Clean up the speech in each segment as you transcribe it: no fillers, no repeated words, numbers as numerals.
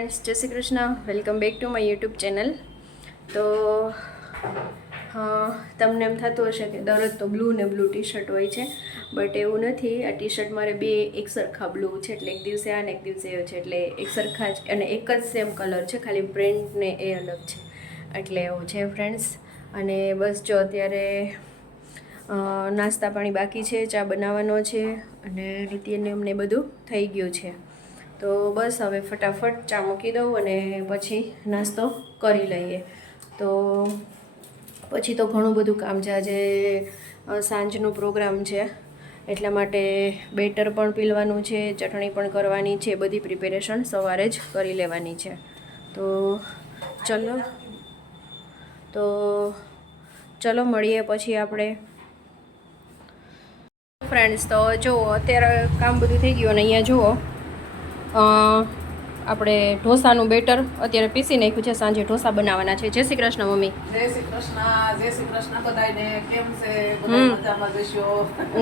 Friends Jai Shri Krishna welcome back to my YouTube channel. तो તમને એમ થતું હશે કે દરરોજ તો બ્લુ ને બ્લુ ટી શર્ટ હોય છે, બટ એવું નથી। આ ટી શર્ટ મારે બે એક સરખા બ્લુ છે, એટલે એક દિવસે આ ને એક દિવસે એ છે, એટલે એક સરખા જ અને એક જ સેમ કલર છે, ખાલી પ્રિન્ટ ને એ અલગ છે, એટલે એવું છે ફ્રેન્ડ્સ। અને બસ જો અત્યારે નાસ્તા પાણી બાકી છે, ચા બનાવવાનો છે અને રીતિને અમને બધું થઈ ગયું છે। તો બસ હવે ફટાફટ ચા મૂકી દઉં અને પછી નાસ્તો કરી લઈએ। તો પછી તો ઘણું બધું કામ છે, આજે સાંજનો પ્રોગ્રામ છે, એટલા માટે બેટર પણ પીલવાનું છે, ચટણી પણ કરવાની છે, બધી પ્રિપેરેશન સવારે જ કરી લેવાની છે। ચલો મળીએ પછી આપણે ફ્રેન્ડ્સ। તો જુઓ અત્યારે કામ બધું થઈ ગયું અને અહીંયા જુઓ આપણે ઢોસાનું બેટર અત્યારે પીસી નાખ્યું છે, સાંજે ઢોસા બનાવવાના છે। જય શ્રી કૃષ્ણ મમ્મી। જય શ્રી કૃષ્ણ બધાને। કેમ છે? બધા મજામાં જશો?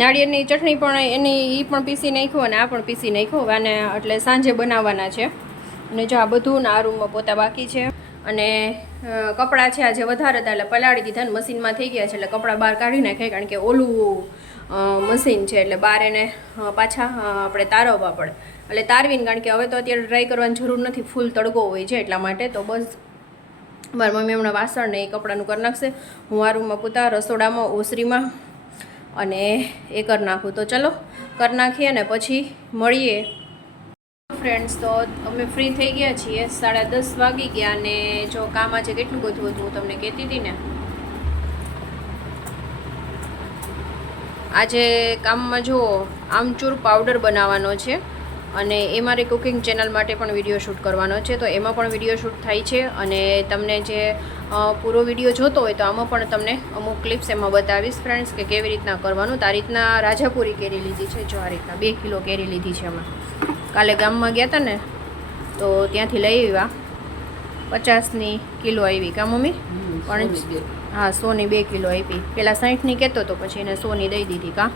નાળિયેરની ચટણી પણ એ પણ પીસી નાખ્યું અને આ પણ પીસી નાખ્યું અને એટલે સાંજે બનાવવાના છે। અને જો આ બધું ને આ રૂમમાં પોતા બાકી છે અને કપડાં છે આજે વધારે હતા એટલે પલાળી દીધા ને મશીનમાં થઈ ગયા છે, એટલે કપડાં બહાર કાઢી નાખાય, કારણ કે ઓલું મશીન છે એટલે બહાર એને પાછા આપણે તારવવા પડે, એટલે તારવીને, કારણ કે હવે તો અત્યારે ડ્રાય કરવાની જરૂર નથી, ફૂલ તડકો હોય છે એટલા માટે। તો બસ મારી મમ્મી હમણાં વાસણ ને એ કપડાનું કરી નાખશે, હું આ રૂમમાં પોતા રસોડામાં ઓસરીમાં અને એ કરી નાખું। તો ચલો કરી નાખીએ ને પછી મળીએ ફ્રેન્ડ્સ। તો અમે ફ્રી થઈ ગયા છીએ, 10:30 વાગી ગયા અને જો કામ આજે કેટલું બધું હતું હું તમને કહેતી હતી ને। આજે કામમાં જુઓ આમચૂર પાવડર બનાવવાનો છે અને એ મારી કુકિંગ ચેનલ માટે પણ વિડીયો શૂટ કરવાનો છે, તો એમાં પણ વિડીયો શૂટ થાય છે અને તમને જે પૂરો વિડીયો જોતો હોય તો આમાં પણ તમને અમુક ક્લિપ્સ એમાં બતાવીશ ફ્રેન્ડ્સ કે કેવી રીતના કરવાનું। તો આ રીતના રાજાપુરી કેરી લીધી છે, જો આ રીતના 2 કિલો કેરી લીધી છે। એમાં કાલે ગામમાં ગયા હતા ને તો ત્યાંથી લઈ આવ્યા, 50ની કિલો આવી કા મમ્મી? પણ હા 100ની 2 કિલો આપી, પેલા 60ની કહેતો તો પછી એને 100ની દઈ દીધી કા।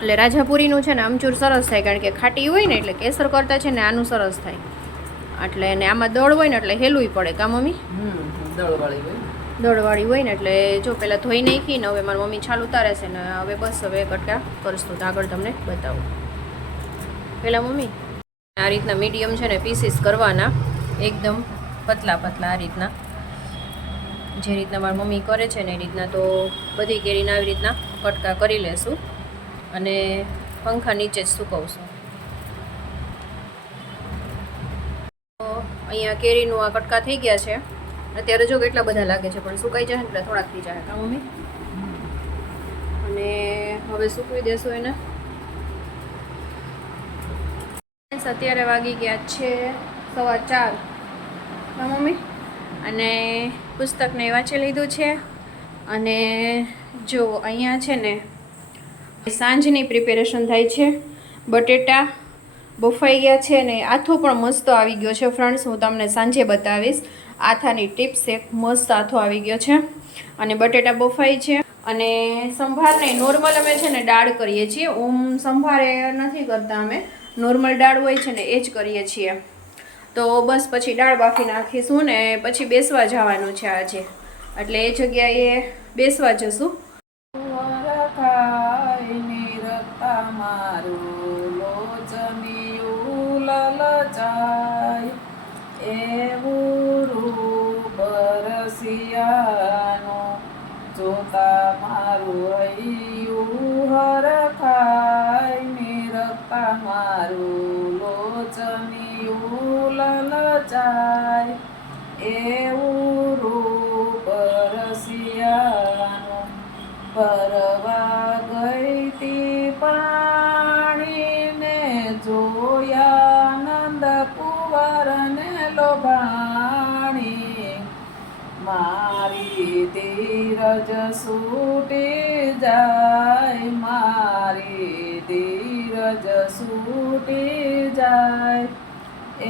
એટલે રાજાપુરીનું છે ને આમચૂર સરસ થાય, કારણ કે ખાટી હોય ને એટલે કેસર કરતાં છે ને આનું સરસ થાય, એટલે ને આમાં દળ હોય ને એટલે હેલુંય પડે કા મમ્મી? દળવાળી હોય ને એટલે જો પહેલાં ધોઈ નાખીને હવે મારી મમ્મી છાલ ઉતારે છે ને હવે બસ હવે કટકા કરશું, તો આગળ તમને બતાવું। પહેલાં મમ્મી આ રીતના મીડિયમ છે ને પીસીસ કરવાના, એકદમ પતલા પતલા, આ રીતના જે રીતના મારી મમ્મી કરે છે ને એ રીતના। તો બધી કેરીના આવી રીતના કટકા કરી લેશું અને પંખા નીચે જ સુકવશું। તો અહીંયા કેરીનું આ કટકા થઈ ગયા છે, અત્યારે જો કેટલા બધા લાગે છે, પણ સુકાઈ જાય એટલે થોડાક થઈ જાય કા મમ્મી? અને હવે સૂકવી દેશું એને। અત્યારે વાગી ગયા છે 4:15 કા મમ્મી? અને પુસ્તકને વાંચી લીધું છે અને જો અહીંયા છે ને સાંજની પ્રિપેરેશન થાય છે, બટેટા બફાઈ ગયા છે ને આથો પણ મસ્ત આવી ગયો છે ફ્રેન્ડ્સ, હું તમને સાંજે બતાવીશ। આથાની ટિપ્સ એક મસ્ત આથો આવી ગયો છે અને બટેટા બફાઈ છે અને સંભાર નહીં, નોર્મલ અમે છે ને દાળ કરીએ છીએ, સંભારે નથી કરતા, અમે નોર્મલ દાળ હોય છે ને એ જ કરીએ છીએ। તો બસ પછી દાળ બાફી નાખીશું ને પછી બેસવા જવાનું છે આજે, એટલે એ જગ્યાએ બેસવા જશું। જોતા મારું હૈયું હરખાય ને રખતા મારું લોચનિયું લલચાય, એવું રૂપ રસિયાનું ભરવા ગઈ તી પાણીને જોયા નંદ કુંવરને લોભાણી, મારી ધીરજ છૂટી જાય, મારી ધીરજ છૂટી જાય,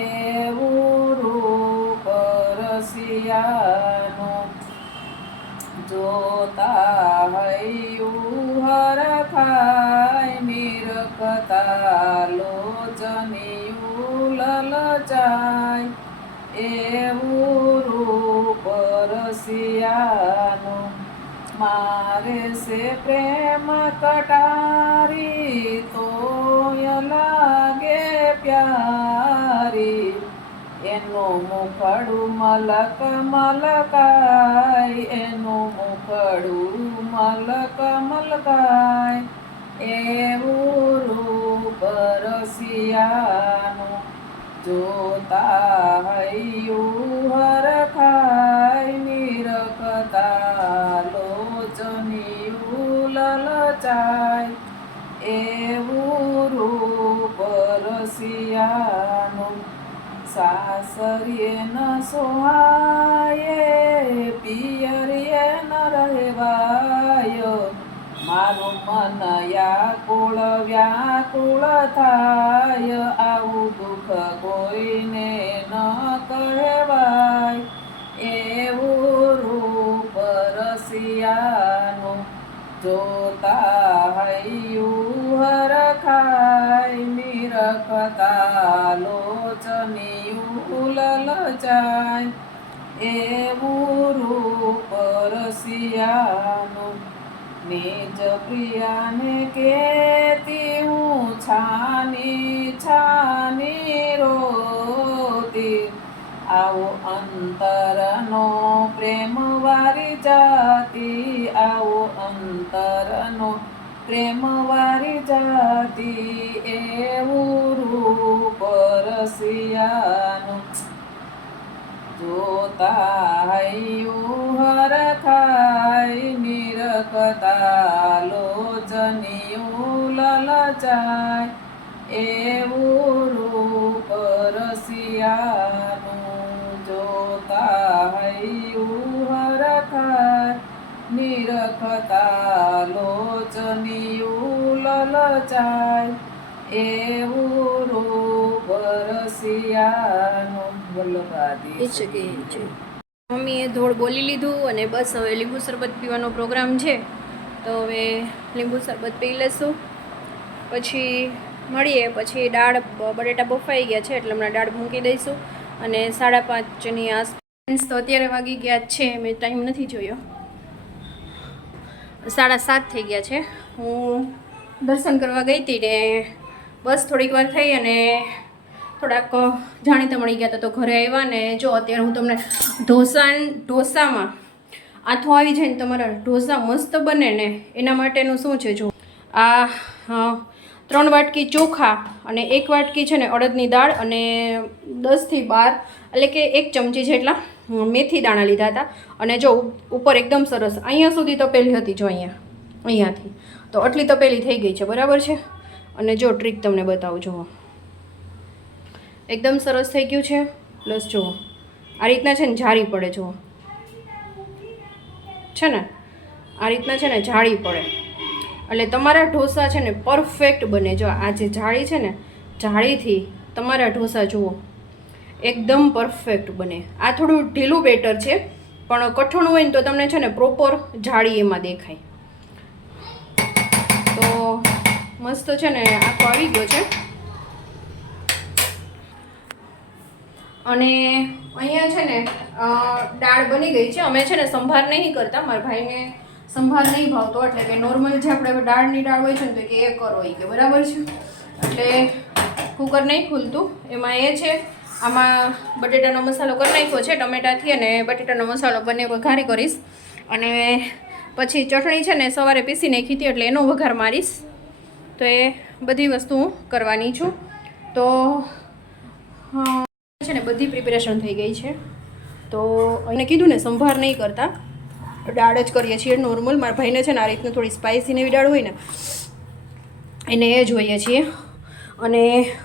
એવું રૂપ રસિયાનું જોતા હૈયું હરખાય, નિરખતા લોચનિયું લલચાય એવું રૂપ રસિયાનું મારે છે પ્રેમ કટારી તોય લાગે પ્યારી એનું મુખડું મલક મલકાય એનું મુખડું મલક મલકાય એવું રૂપ રસિયાનું જોતા હૈયું હરખાય નિરખતા લોચનિયું લલચાય એવું રૂપ રસિયાનું સાસરીએ ન સોહાય પિયરીએ ન રહેવાય મારું મન વ્યાકુળ થાય આવું દુઃખ કોઈને ન કહેવાય એવું રૂપ રસિયાનું જોતા હૈયું હરખાય નિરખતા લોચનિયું લલચાય એવું રૂપ રસિયાનું નિજ પ્રિયાને કેતી હું છાની છાની રોતી આવો અંતરનો પ્રેમ વારી જાતી આવો અંતરનો પ્રેમ વારી જાતી એવું રૂપ રસિયાનું જોતા હૈયું હરખાય નિરખતા લોચનિયું લલચાય એવું રૂપ રસિયાનું જોતા હૈયું હરખાય નિરખતા લોચનિયું લલચાય એવું રૂપ રસિયાનું વલ્લભાદી. મમ્મીએ ધોળ બોલી લીધું અને બસ હવે લીંબુ શરબત પીવાનો પ્રોગ્રામ છે, તો હવે લીંબુ શરબત પી લેશું, પછી મળીએ. પછી દાળ બટેટા બફાઈ ગયા છે એટલે હમણાં દાળ મૂકી દઈશું અને 5:30ની આસપાસ. તો અત્યારે વાગી ગયા છે, મેં ટાઈમ નથી જોયો, 7:30 થઈ ગયા છે. હું દર્શન કરવા ગઈ હતી ને બસ થોડીક વાર થઈ અને થોડાક જાણીતા મળી ગયા હતા, તો ઘરે આવ્યા ને જો અત્યારે હું તમને ઢોસામાં આથો આવી જાય ને તમારા ઢોસા મસ્ત બને ને એના માટેનું શું છે જો આ 3 વાટકી ચોખા અને 1 વાટકી છે ને અડદની દાળ અને 10 થી 12 એટલે કે 1 ચમચી જેટલા મેથી દાણા લીધા હતા. અને જો ઉપર એકદમ સરસ અહીંયા સુધી તપેલી હતી, જો અહીંયાથી તો આટલી તપેલી થઈ ગઈ છે, બરાબર છે. અને જો ટ્રીક તમને બતાવું, જુઓ એકદમ સરસ થઈ ગયું છે. પ્લસ જુઓ આ રીતના છે ને જાળી પડે, જુઓ છે ને આ રીતના છે ને જાળી પડે એટલે તમારા ઢોસા છે ને પરફેક્ટ બને. જો આ જે જાળી છે ને જાળીથી તમારા ઢોસા જુઓ એકદમ પરફેક્ટ બને. આ થોડું ઢીલું બેટર છે પણ કઠણ હોય ને તો તમને છે ને પ્રોપર જાળી એમાં દેખાય. તો મસ્ત છે ને આખો આવી ગયો છે. અને અહીંયા છે ને દાળ બની ગઈ છે. અમે છે ને સંભાર નહીં કરતા, મારા ભાઈને સંભાર નહીં ભાવતો, એટલે કે નોર્મલ જે આપણે દાળની દાળ હોય છે ને તો કે એ કરો કે બરાબર છે. એટલે કુકર નહીં ખુલતું, એમાં એ છે આમાં બટેટાનો મસાલો કરી નાખ્યો છે, ટમેટાથી અને બટેટાનો મસાલો બંને વઘારી કરીશ. અને પછી ચટણી છે ને સવારે પીસી નાખી હતી એટલે એનો વઘાર મારીશ. તો એ બધી વસ્તુ હું કરવાની છું. તો છે ને બધી પ્રિપેરેશન થઈ ગઈ છે. તો એને કીધું ને સંભાર નહીં કરતા, દાળ જ કરીએ છીએ નોર્મલ. મારા ભાઈને છે ને આ રીતનું થોડી સ્પાઇસી એવી દાળ હોય ને એને એ જોઈએ છીએ. અને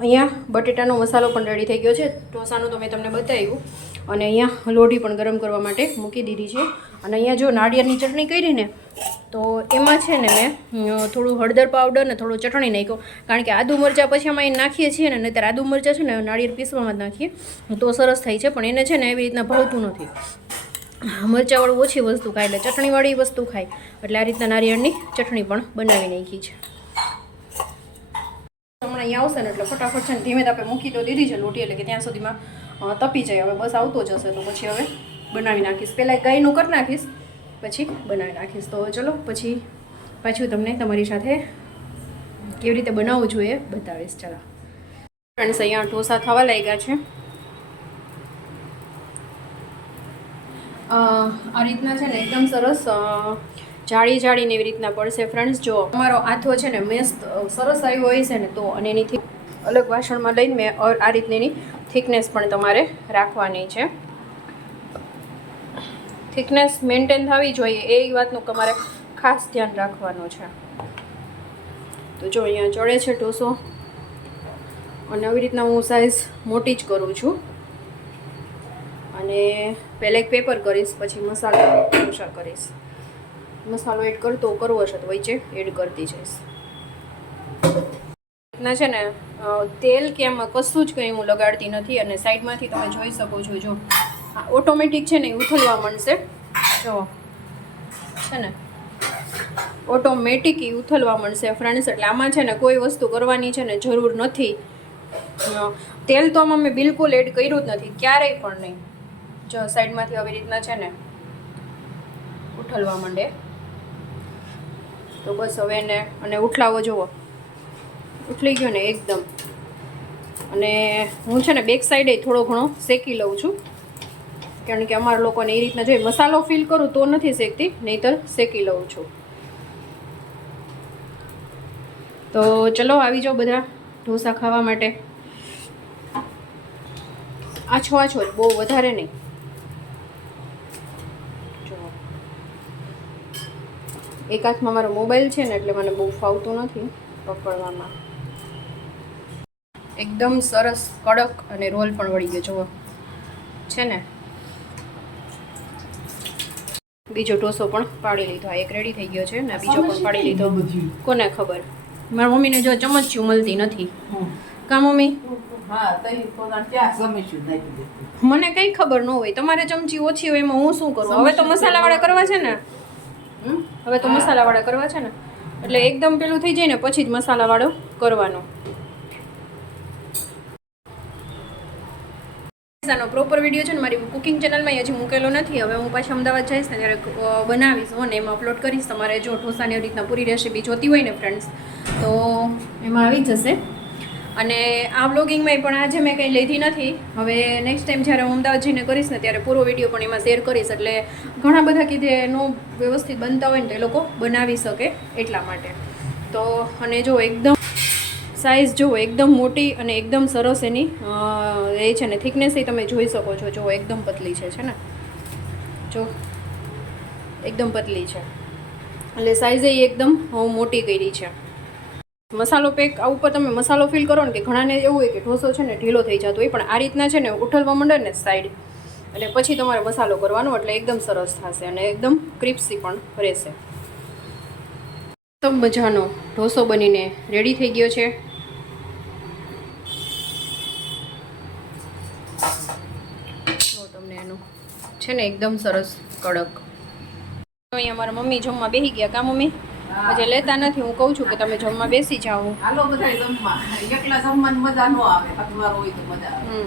અહીંયા બટેટાનો મસાલો પણ રેડી થઈ ગયો છે. ઢોસાનું તો મેં તમને બતાવ્યું. અને અહીંયા લોઢી પણ ગરમ કરવા માટે મૂકી દીધી છે. અને અહીંયા જો નાળિયેરની ચટણી કરી ને તો એમાં છે ને મેં થોડું હળદર પાવડર ને થોડું ચટણી નાખ્યો, કારણ કે આદુ મરચાં પછી અમે નાખીએ છીએ ને, નહીંતર આદુ મરચાં છે ને નાળિયેર પીસવામાં જ નાખીએ તો સરસ થાય છે. પણ એને છે ને એવી રીતના ભાવતું નથી, મરચાંવાળું ઓછી વસ્તુ ખાય એટલે ચટણીવાળી વસ્તુ ખાય, એટલે આ રીતના નાળિયેરની ચટણી પણ બનાવી નાખી છે. હમણાં અહીંયા આવશે ને એટલે ફટાફટ છે ને ધીમે તાપે મૂકી તો દીધી છે લોટી, એટલે કે ત્યાં સુધીમાં તપી જાય. હવે બસ આવતો જ હશે તો પછી હવે બનાવી નાખીશ. પહેલાં ગાયનું કરી નાખીશ, પછી બનાવી નાખીશ. તો ચલો પછી પાછું તમને તમારી સાથે કેવી રીતે બનાવવું જોઈએ બતાવીશ. ચાલો ફ્રેન્ડ્સ, અહીંયા ઢોસા થવા લાગ્યા છે. આ રીતના છે ને એકદમ સરસ જાળી જાળીને એવી રીતના પડશે ફ્રેન્ડ્સ. જો તમારો આથો છે ને મસ્ત સરસ આવ્યો હોય છે ને તો, અને એની અલગ વાસણમાં લઈને મેં આ રીતની એની થિકનેસ પણ તમારે રાખવાની છે. થિકનેસ મેન્ટેન થવી જોઈએ એ વાતનું તમારે ખાસ ધ્યાન રાખવાનું છે. તો જો અહીંયા ચડે છે ઢોસો, અને આવી રીતના હું સાઈઝ મોટી જ કરું છું. અને પહેલાં એક પેપર કરીશ, પછી મસાલો ઢોસા કરીશ. મસાલો એડ કરવો હશે તો વચ્ચે એડ કરતી જઈશ. ના છે ને તેલ કે એમાં કશું જ કંઈ હું લગાડતી નથી. અને સાઈડમાંથી તમે જોઈ શકો છો, જો ઓટોમેટિક છે ને ઉથલવા માંડશે. જો છે ને ઓટોમેટિક ઉથલવા માંડશે ફ્રેન્ડ્સ. એટલે આમાં છે ને કોઈ વસ્તુ કરવાની છે ને જરૂર નથી. તેલ તો આમાં મેં બિલકુલ એડ કર્યું જ નથી, ક્યારેય પણ નહીં. જો સાઈડમાંથી આવી રીતના છે ને ઉઠલવા માંડે તો બસ હવે એને અને ઉઠલાવો જુઓ, ઉઠલી ગયો ને એકદમ. અને હું છે ને બેક સાઈડે થોડો ઘણો શેકી લઉં છું, કારણ કે અમારા લોકોને એ રીતના જોઈએ. મસાલો ફીલ કરું તો નથી શેકતી, નહીંતર શેકી લઉં છું. તો ચલો આવી જાઓ બધા ઢોસા ખાવા માટે. આછો આછો જ, બહુ વધારે નહીં. એક હાથમાં મારો મોબાઈલ છે ને એટલે મને બહુ ફાવતું નથી પકડવામાં. એકદમ સરસ કડક અને રોલ પણ વળી ગયો જુઓ છે ને. બીજો ઢોસો પણ પાડી લીધો. એક રેડી થઈ ગયો છે ને બીજો પણ પાડી લીધો. કોને ખબર, મારા મમ્મીને જો ચમચીઓ મળતી નથી. કા મમ્મી? મને કઈ ખબર ન હોય, તમારે ચમચી ઓછી હોય એમાં હું શું કરું? હવે તો મસાલાવાળા કરવા છે ને, એટલે એકદમ પેલું થઈ જાય ને પછી જ મસાલાવાળો કરવાનો. આનો પ્રોપર વિડીયો છે ને મારી કુકિંગ ચેનલમાં હજી મૂકેલો નથી. હવે હું પાછી અમદાવાદ જઈશ ને ત્યારે બનાવીશ અને એમાં અપલોડ કરીશ. તમારે જો ઢોસાની એવી રીતના પૂરી રેસીપી જોતી હોય ને ફ્રેન્ડ્સ તો એમાં આવી જશે. અને આ બ્લોગિંગમાં પણ આજે મેં કંઈ લીધી નથી. હવે નેક્સ્ટ ટાઈમ જ્યારે હું અમદાવાદ જઈને કરીશ ને ત્યારે પૂરો વિડીયો પણ એમાં શેર કરીશ. એટલે ઘણા બધા કીધે નો વ્યવસ્થિત બનતા હોય ને તો એ લોકો બનાવી શકે એટલા માટે. તો અને જો એકદમ સાઇઝ જુઓ, એકદમ મોટી અને એકદમ સરસ એની એ છે ને થિકનેસ એ તમે જોઈ શકો છો. જો એકદમ પતલી છે ને, જો એકદમ પતલી છે. એટલે સાઇઝ એ એકદમ મોટી કરી છે. મસાલો પેક આ ઉપર તમે મસાલો ફીલ કરો ને કે ઘણાને એવું હોય કે ઢોસો છે ને ઢીલો થઈ જતો હોય, પણ આ રીતના છે ને ઉઠલવા માંડે ને સાઈડ, અને પછી તમારે મસાલો કરવાનો એટલે એકદમ સરસ થશે અને એકદમ ક્રિસ્પી પણ રહેશે. તો મજાનો ઢોસો બનીને રેડી થઈ ગયો છે. જો તમને એનું છે ને એકદમ સરસ કડક. અહીંયા મારા મમ્મી જમવા બેસી ગયા. કા મમ્મી? પછી લેતા નથી. હું કહું છું કે તમે જમવા બેસી જાઓ. હાલો બધા જમવા. એકલા જમવાની મજા ન આવે, અખબાર હોય તો મજા આવે.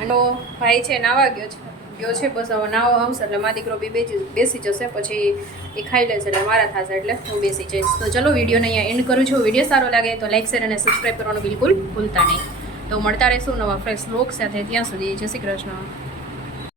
અને ભાઈ છે નાવા ગયો છે બસ હવે નાવા આવશે એટલે મારા દીકરો બી બેસી જશે. પછી એ ખાઈ લેશે એટલે મારા થશે એટલે હું બેસી જઈશ. તો ચલો વિડીયોને અહીંયા એન્ડ કરું છું. વિડીયો સારો લાગે તો લાઈક શેર અને સબસ્ક્રાઈબ કરવાનું બિલકુલ ભૂલતા નહીં. તો મળતા રહીશું નવા ફ્રેશ વ્લોગ સાથે. ત્યાં સુધી જય શ્રી કૃષ્ણ.